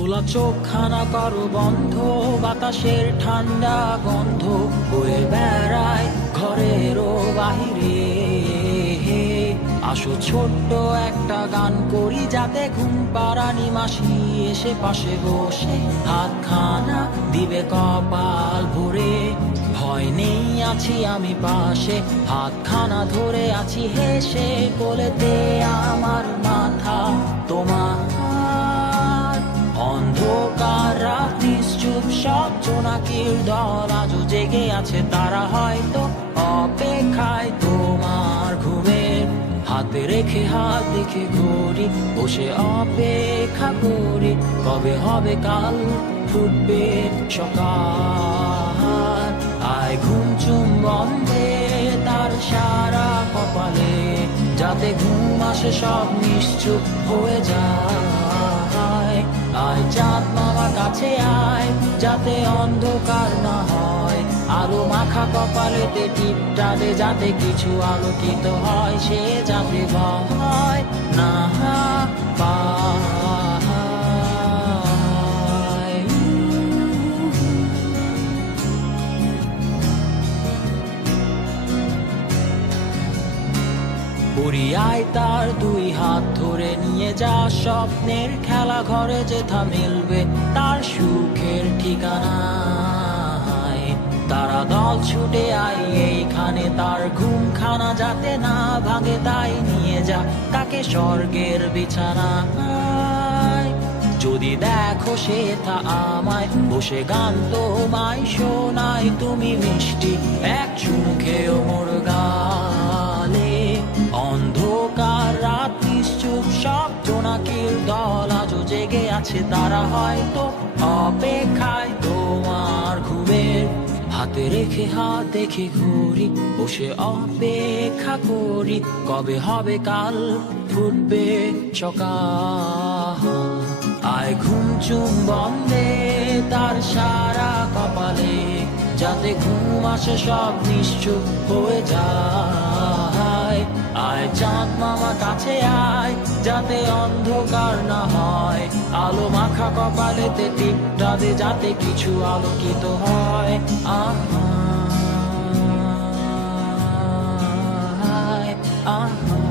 খোলা চোখখানা করো বন্ধ, বাতাসের ঠান্ডা গন্ধ বয়ে বেড়ায় ঘরেরও বাহিরে। আসো ছোট্ট একটা গান করি, যাতে ঘুম পাড়ানি মাসি এসে পাশে বসে হাতখানা দিবে কপাল ভরে। ভয় নেই, আছি আমি পাশে, হাতখানা ধরে আছি হেসে, কোলেতে আমার মাথা তোমার। অন্ধকার রাত্রি চুপ, সব জোনাকির দল আজও জেগে আছে, তারা হয়তো অপেক্ষায় তোমার ঘুমের। হাতে রেখে হাত দেখে ঘড়ি, বসে অপেক্ষা করি, কবে হবে কাল, ফুটবে সকাল। আয় ঘুম চুম বন্ধে তার সারা কপালে, যাতে ঘুম আসে সব নিশ্চুপ হয়ে যায়। আয় চাঁদ মামা কাছে আয়, যাতে অন্ধকার না হয়, আলো মাখা কপালেতে টিপটা দে, যাতে কিছু আলোকিত হয়, সে যাতে ভয় না পায়। পুরিয়ায় তার দুই হাত ধরে নিয়ে যা, স্বপ্নের খেলা ঘরে যেথা মিলবে তার সুখের ঠিকানা। তারা দল ছুটে আই এইখানে, তার ঘুমখানা যাতে না ভাঙে, তাই নিয়ে যা তাকে স্বর্গের বিছানায়। যদি দেখো সে তা আমায় বসে গান তোমায় শোনায়, তুমি মিষ্টি এক চুমু খেও মোর গালে। অন্ধকার রাত্রি চুপ, সব জোনাকির দল আজও জেগে আছে, তারা হয়তো অপেক্ষায় তোমার ঘুমের। হাতে রেখে হাত দেখে ঘুরি, বসে অপেক্ষা করি, কবে হবে কাল, ফুটবে সকাল। আয় ঘুম চুম বন্ধে তার সারা কপালে, যাতে ঘুম আসে সব নিশ্চুপ হয়ে যায়। আয় চাঁদ মামা কাছে আয়, যাতে অন্ধকার না হয়, আলো মাখা কপালেতে টিপটা দে, যাতে কিছু আলোকিত হয়। আহা আহা